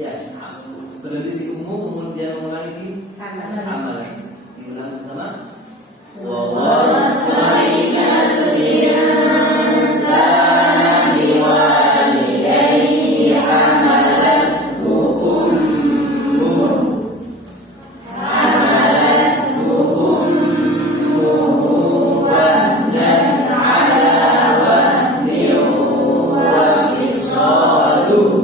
Ya, berarti di umum kemudian mengulangi di amal. Diulang bersama. وَوَصَّيْنَا الْإِنسَانَ بِوَالِدَيْهِ حَمَلَتْهُ وَهْنًا عَلَى وَهْنٍ وَفِصَالُهُ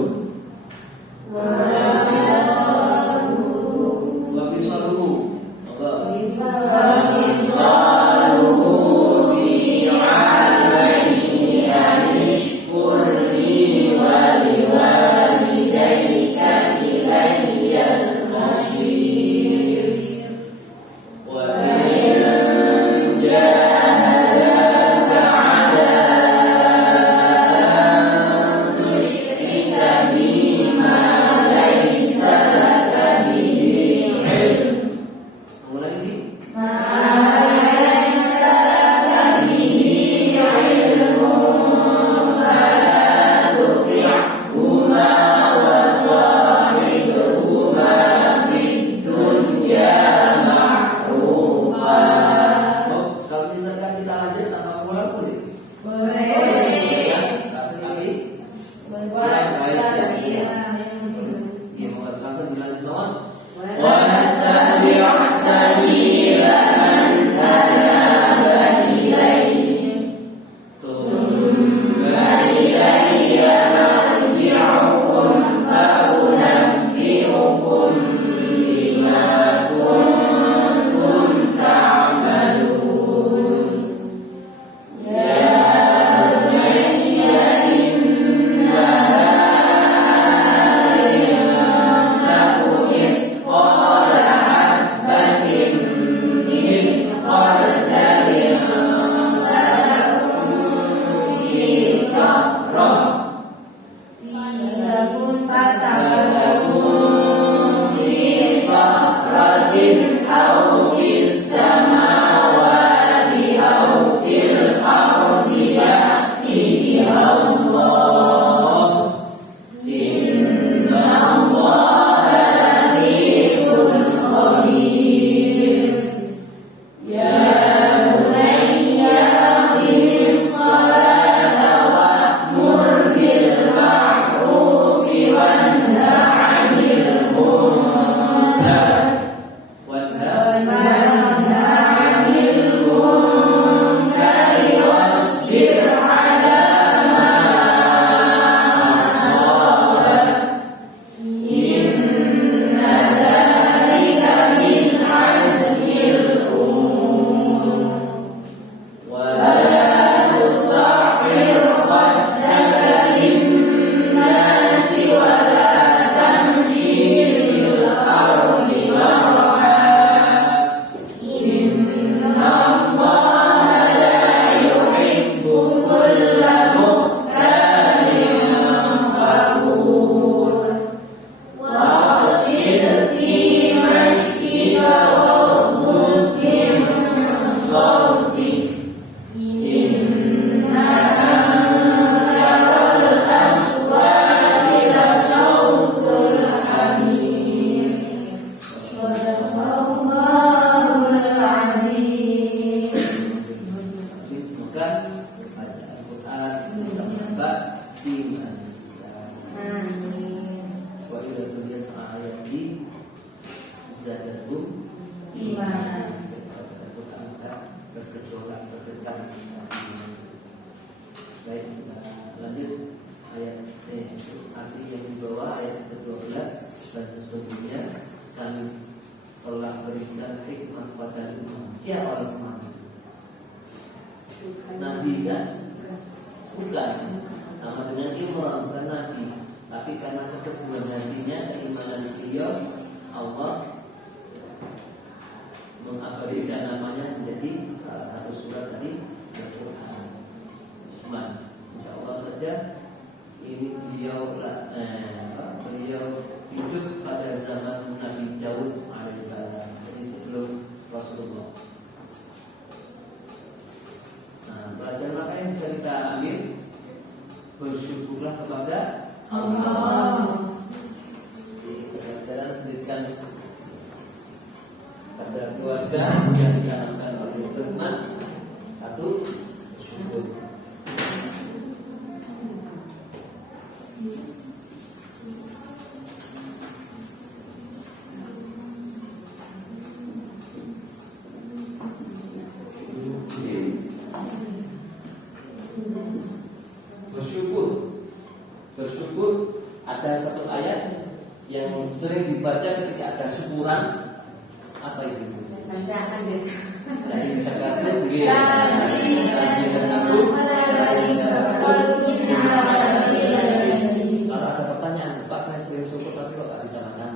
Allah. juga yang ditanamkan oleh Luqman satu syukur. Bersyukur ada satu ayat yang sering dibaca ketika ada syukuran, apa itu? Dari Jakarta, kalau ada pertanyaan, Pak saya sering syukur tapi kok nggak bisa makan?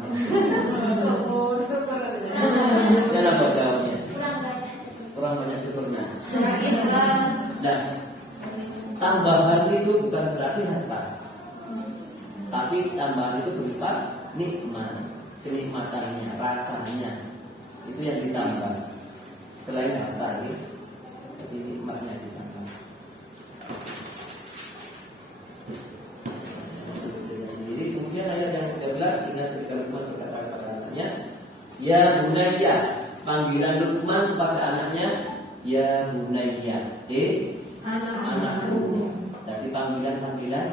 Kenapa jawabnya? Kurang banyak syukurnya. Nah, tambahan itu bukan berarti harta, tapi tambahan itu berupa nikmat, kenikmatannya, rasanya itu yang ditambah selain harta ini, jadi nikmatnya ditambah. Sendiri kemudian ayat yang 13 ingat ketika Luqman berkata kepada anaknya, ya Bunayya, panggilan Luqman pada anaknya, ya Bunayya, anakku. Jadi panggilan-panggilan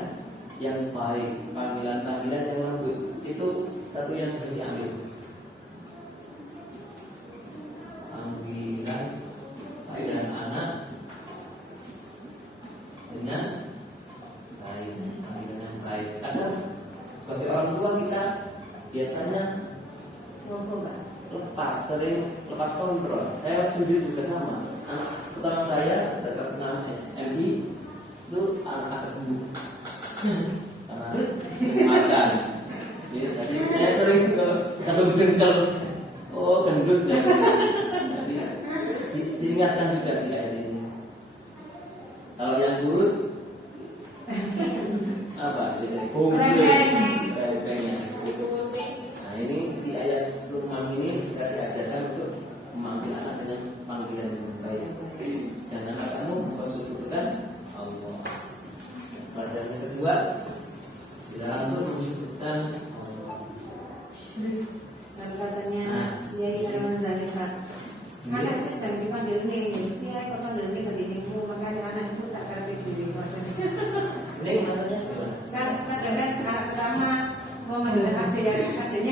yang baik, panggilan-panggilan yang lembut, itu satu yang bisa diambil. Panggilan anak dengan baik, panggilan yang baik. Karena sebagai orang tua kita biasanya lepas kontrol. Saya sendiri juga sama. Anak putra saya sudah kelas 6 SMI itu anak gemuk. Makan. Ya, jadi saya sering kalau jengkel, oh gendut ya. Jadi diingatkan juga di ayat ini. Kalau yang kurus apa? Nah ini di ayat Luqman ini kita diajarkan untuk memanggil anak dengan panggilan yang baik. Jangan kamu mempersyukurkan Allah. Pelajaran yang kedua, tidak langsung menyebutkan Allah. Dan katanya Yai Raman Zalihat, karena itu jangan dipanggil nih, mesti ayo panggil nih kedirimu, makanya anakku sakar diri. Ini maksudnya gimana? Kan kadang-kadang anak pertama mau manggil adanya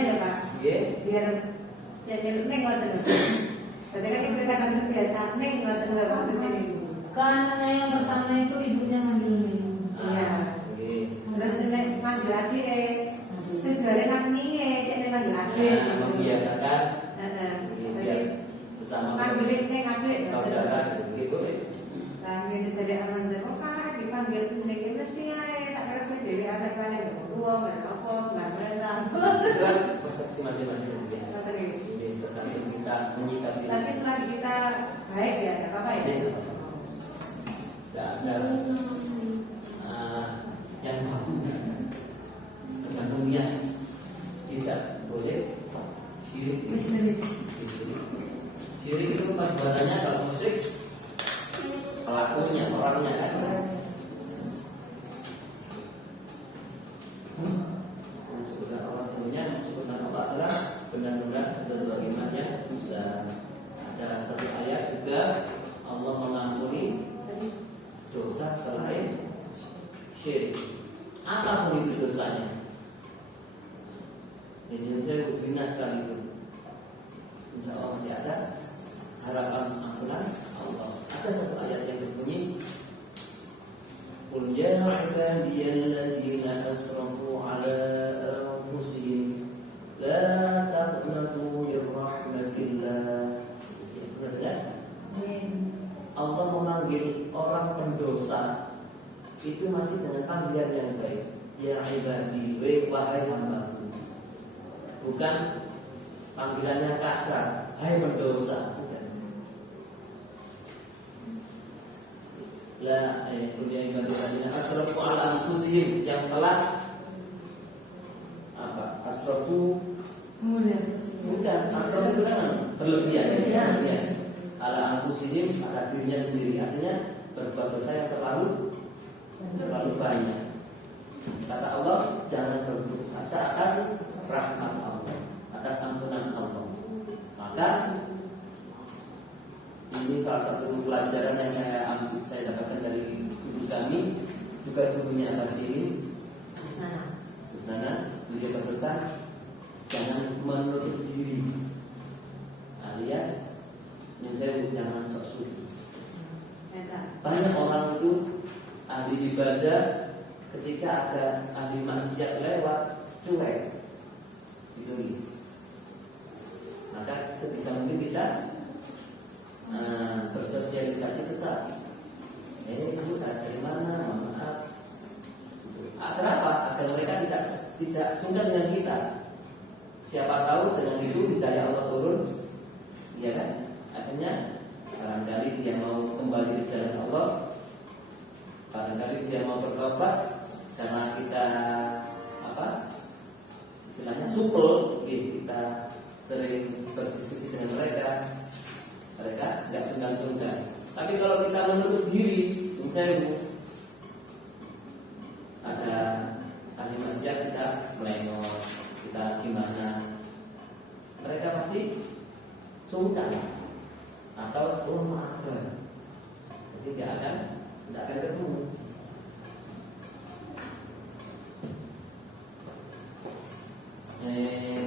ada Pak, biar jadi neng ngoten. Kadang-kadang kita kan terbiasa neng ngoten maksudnya nih. Kan yang pertama itu ibunya manggil nih. Iya. Terus nek manggil adik tujuannya nang ninge, jadi manggil adik. Membiasakan Biar bersama manggil neng adik. saudara gitu. Kami bisa diaman kok kan dipanggil neng itu mesti ae tak kira jadi ada kan tua apa sembarangan. Itu kan persepsi masing-masing mungkin. Jadi tergantung kita menyikapi. Tapi selagi kita baik ya, enggak apa-apa ya. Tidak ada yang baku, tergantung niat. Tidak boleh syirik. Syirik itu perbuatannya kalau musyrik, pelakunya, orangnya kan. Sebutkan Allah semuanya, sebutkan Allah adalah benar-benar betul imannya bisa. Ada satu ayat juga Allah mengampuni dosa selain syirik. Apapun itu dosanya. Jadi saya zina sekalipun, insya Allah masih ada harapan ampunan Allah. Ada satu ayat yang berbunyi, Qul ya ibadiyalladzina asrafu ala anfusihim la taqnatu min rahmatillah. Allah memanggil orang pendosa itu masih dengan panggilan yang baik. Ya ibadi, wahai hambaku. Bukan panggilan yang kasar, hai pendosa. Bukan. La ya ibadi asrafu ala anfusihim, yang telah apa? Asrafu bukan, asrafu itu kan berlebihan. Ala anfusihim, pada dirinya sendiri, artinya berbuat dosa yang terlalu banyak. Kata Allah, jangan berputus asa atas rahmat Allah, atas ampunan Allah. Maka pelajaran yang saya dapatkan dari guru kami, juga gurunya atas ini, Sana, beliau berpesan jangan menutup diri, alias jangan sok suci. Banyak orang itu ahli ibadah, ketika ada ahli maksiat lewat, cuek gitu. Maka sebisa mungkin kita bersosialisasi tetap. Itu dari mana? Mohon maaf. Agar apa? Agar mereka tidak sungkan dengan kita. Siapa tahu dengan itu hidayah Allah turun, ya kan? Akhirnya barangkali dia mau kembali ke jalan Allah, barangkali dia mau bertobat karena kita istilahnya supel, kita sering berdiskusi dengan mereka nggak sungkan-sungkan. Tapi kalau kita menutup diri, misalnya ada ahli maksiat, kita melengok, kita gimana, mereka pasti sungkan atau maaf, jadi tidak akan ketemu.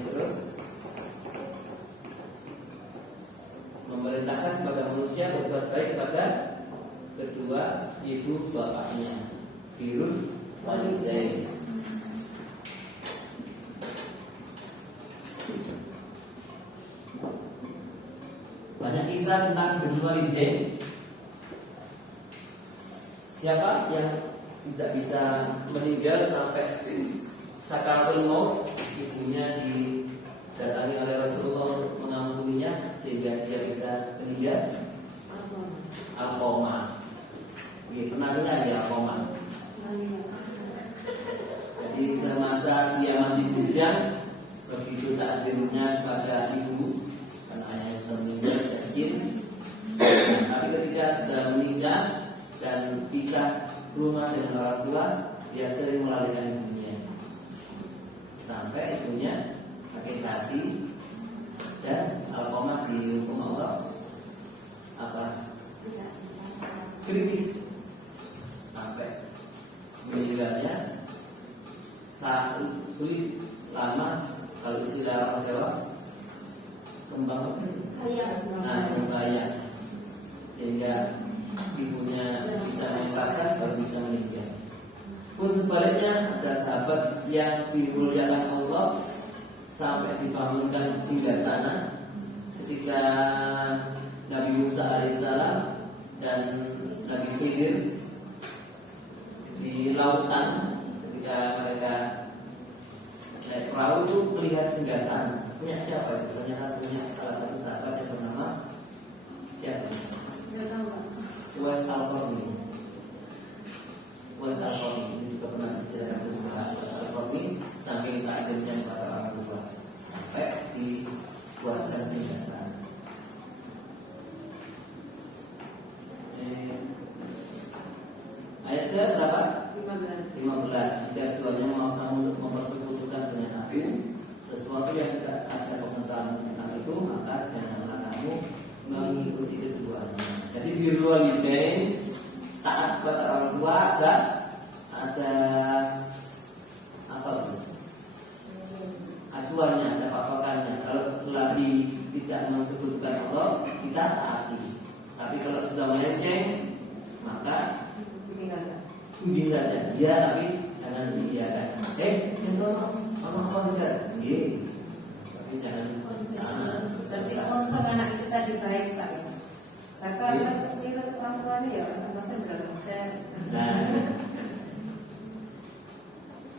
Terus memerintahkan kepada manusia berbuat baik kepada kedua ibu bapaknya, birrul walidain. Banyak kisah tentang birrul walidain. Siapa yang tidak bisa meninggal sampai sakaratul maut, ibunya didatangi oleh Rasulullah untuk mengampuninya sehingga dia bisa meninggal? Al-Qomah. Pernah dengar ya Al-Qomah? Jadi semasa dia masih bujang, begitu takdirnya kepada ibu, karena ayahnya sudah meninggal sedikit. Tapi ketika sudah meninggal dan pisah rumah dengan orang tua, dia sering melalaikan ibunya, sampai ibunya sakit hati dan Al-Qomah dihukum Allah kritis sampai meninggalnya saat sulit lama. Kalau istilah orang Jawa kembang kembang, sehingga ibunya bisa mengikhlaskan baru bisa meninggal. Pun sebaliknya ada sahabat yang dimuliakan Allah sampai dibangunkan singgasana ketika Nabi Musa alaihissalam dan Nabi Khidir di lautan. Ketika mereka naik perahu itu melihat singgasana. Punya siapa itu? Ternyata punya salah satu sahabat yang bernama siapa? Uwais Al-Qarni. Uwais Al-Qarni ini juga pernah diceritakan kesukaan Uwais Al-Qarni saking takdirnya kepada orang tua sampai dibuatkan singgasana. Ayat ke berapa? 15. Jika keduanya memaksa untuk mempersekutukan dengan aku sesuatu yang tidak ada pengetahuan tentang itu, maka janganlah kamu mengikuti keduanya. Jadi birrul walidain, taat kepada orang tua, ada apa itu? Acuannya, ada patokannya. Kalau selagi tidak mensekutukan Allah, kita taati. Tapi kalau sudah melenceng, maka bimbing saja. Iya, tapi jangan diiyakan. Mama konser, tapi jangan. Tapi untuk anak itu tadi baik Pak. Kakak kita orang tuanya ya orang tua saya konser.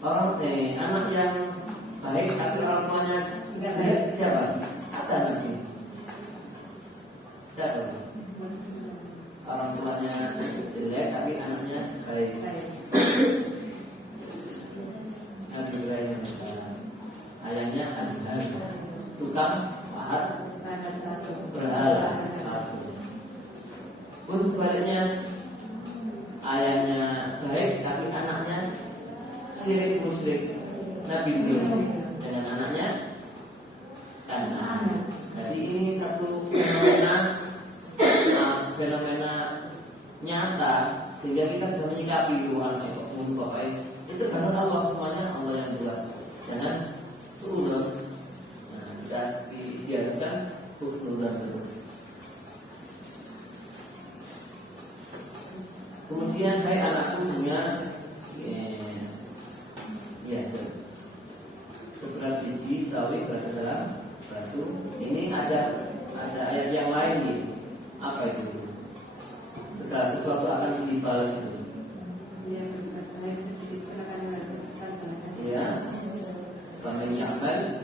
Orang anak yang baik tapi orang tuanya tidak baik, siapa? Ada nanti. Siapa? Orang tuanya jelek tapi anaknya baik. Nabi Ibrahim, ayahnya Azhar, tukang pahat berhala. Pun sebaliknya, ayahnya baik tapi anaknya syirik musyrik. Nabi Ibrahim dengan anaknya Kanan. Jadi ini satu fenomena nyata sehingga kita bisa menyikapi Tuhan itu tergantung Allah, semuanya Allah yang buat. Jangan suudzon. Nah, kita diharuskan husnudzon terus. Kemudian hai anakku semuanya, ya, seberat biji sawi berada dalam batu. Ini ada ayat yang lain nih. Apa itu? Segala sesuatu akan dibalas itu. Ya, faman ya'mal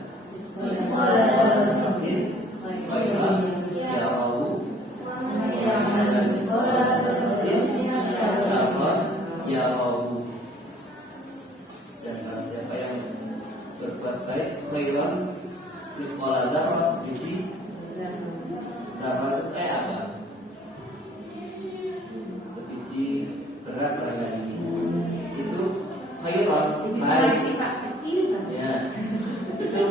dan barang siapa yang berbuat baik khairan mithqala dzarrah sebiji dzarrah apa? Sebiji beras barangkali itu khairan baik. Ya, itu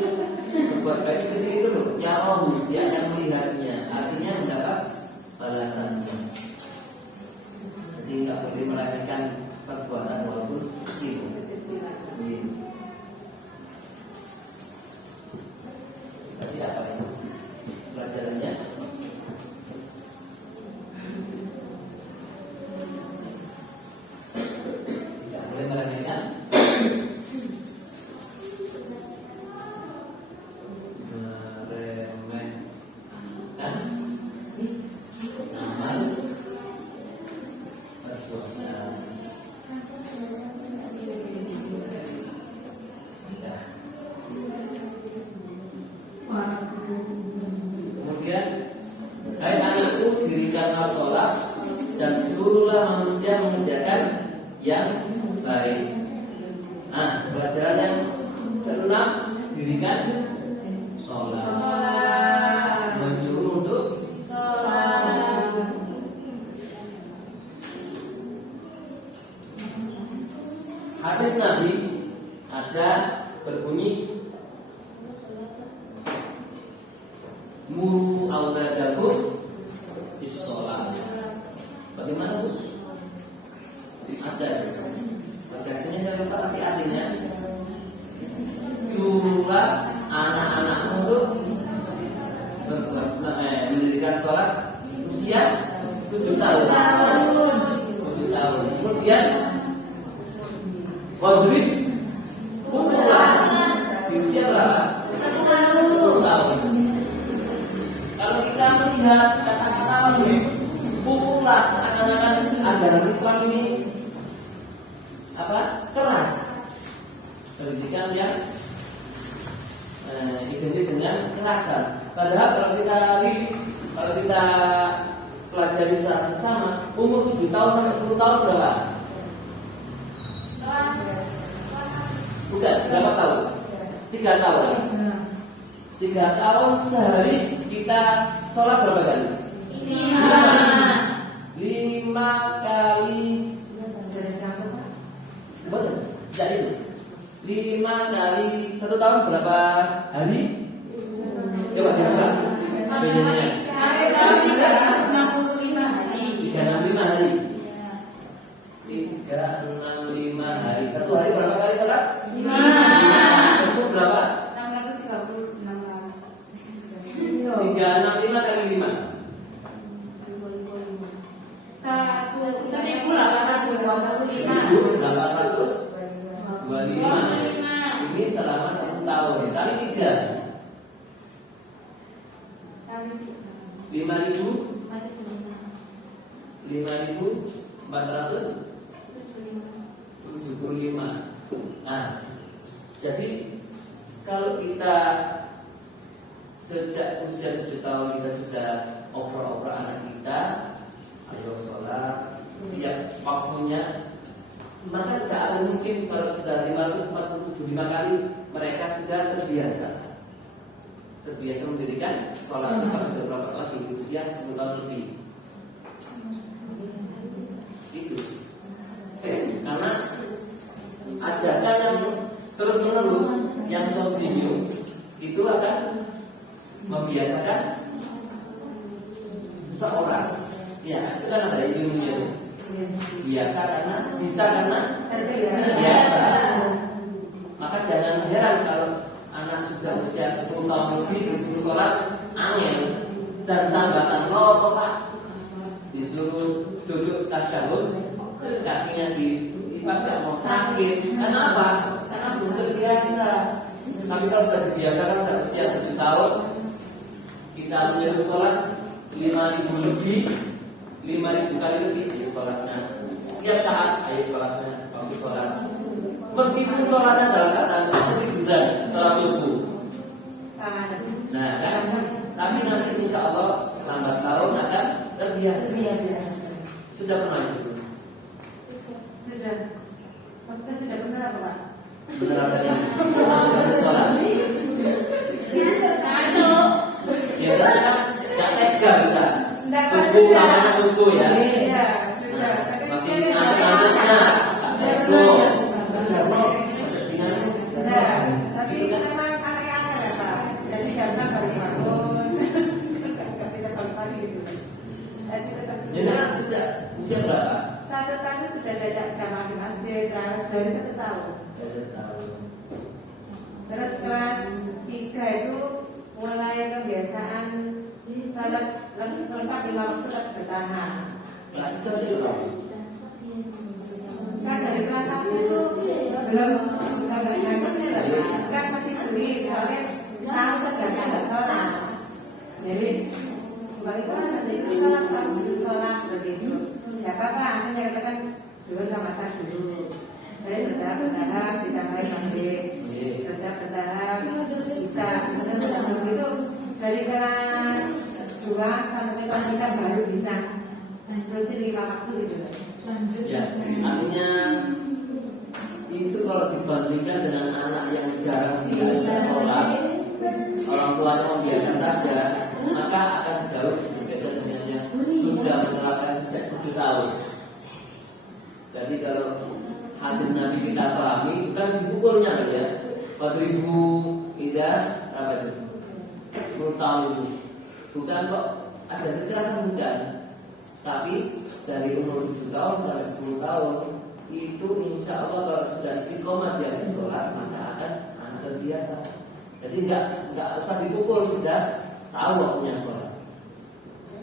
berbuat baik seperti itu loh. Ya Allah, dia akan melihatnya, artinya mendapat balasannya. Jadi nggak boleh meremehkan perbuatan walaupun kecil. Tadi apa ya pelajarannya? Tidak boleh meremehkan. Kemudian, hai anakku, dirikanlah sholat dan suruhlah manusia mengerjakan yang baik. Nah, pelajaran yang keenam, dirikan sholat. Menyuruh untuk sholat. Hadis Nabi ada berbunyi muru auladakum bis-sholat. Bagaimana tuh? Ada. Bacanya saya lupa tapi artinya suruhlah anak-anakmu untuk mendirikan sholat usia 7 tahun. 7 tahun. Kemudian wadrib pukullah di usia berapa? 10 tahun. Kalau kita melihat kata-kata wadrib pukullah, seakan-akan ajaran Islam ini apa? Keras. Pendidikan yang identik dengan kekerasan. Padahal kalau kita rilis, kalau kita pelajari secara sesama, umur 7 tahun sampai 10 tahun berapa? Bukan, berapa tahun? 3 tahun. 3 tahun sehari kita sholat berapa kali? 5 kali. Betul, tidak itu. 5 kali 1 tahun berapa hari? Coba dibuka. Bedanya. 365 hari. 365 hari. 365 hari. 1 hari berapa kali sholat? 5. Itu berapa? 636. 365 kali 5. 1825. Ini selama 1 tahun. Kali 3. 5.475. Nah, jadi kalau kita sejak usia 7 tahun kita sudah oper-oper anak kita, ayo sholat setiap waktunya, maka tidak ada mungkin kalau sudah 545 kali mereka sudah terbiasa mendirikan sholat. Sudah berapa lagi di usia 10 tahun lebih. Itu karena ajakan yang terus menerus yang continue itu akan membiasakan seseorang. Ya, itu kan ada ilmunya. Biasa karena bisa karena terbiasa. biasa. Maka jangan heran kalau anak sudah usia 10 tahun lebih disuruh sholat angin dan sambatan loh Pak, disuruh duduk tasyahud kakinya dilipat gak mau sakit. Kenapa? Karena belum terbiasa. Tapi kalau sudah dibiasakan seusia 7 tahun, kita menyuruh sholat 5.000 lebih, 5.000 kali lebih ya sholatnya. Setiap saat ayo sholatnya, waktu sholat. Meskipun sholatnya dalam keadaan benar sholat subuh. Nah kan, tapi nanti insya Allah lambat laun akan terbiasa. Sudah pernah itu? Sudah. Maksudnya sudah benar apa Pak? Benar apa ini? Benar sholat. Biasanya kan nggak tega kita. Subuh namanya subuh ya. Iya, sudah. Masih ngantuk-ngantuknya. Subuh. Nah, tapi memang aneh-aneh ya Pak. Jadi jam 6 baru bangun. Nggak bisa pagi-pagi gitu. Jadi tetap Jadi kan sejak usia berapa? 1 tahun sudah diajak jamaah di masjid, terus dari 1 tahun. Terus kelas 3 itu mulai kebiasaan sholat lengkap 5 waktu tapi bertahan. Kelas itu berapa? Kan dari kelas 1 itu belum banyak kan masih sulit soalnya tahu sedangkan nggak sholat. Jadi balik nanti itu sholat seperti itu. Siapa apa menyatakan dulu sama saya dulu. Saya bertahap ditambah maghrib, bertahap bisa. Sebenarnya itu dari kelas 2 sampai kelas 3 baru bisa. Terus 5 waktu gitu. Ya, artinya itu kalau dibandingkan dengan anak yang jarang tidak bisa sholat, orang tuanya membiarkan saja, maka akan jauh berbeda dengan yang sudah menerapkan sejak 7 tahun. Jadi kalau hadis Nabi kita pahami, bukan dipukulnya ya. 4.000 tidak apa itu 10 tahun itu, bukan kok ada kekerasan bukan, tapi dari umur 7 tahun sampai 10 tahun itu insya Allah kalau sudah istiqomah dia sholat maka akan terbiasa. Jadi nggak usah dipukul, sudah tahu waktunya sholat.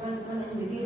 Kan sendiri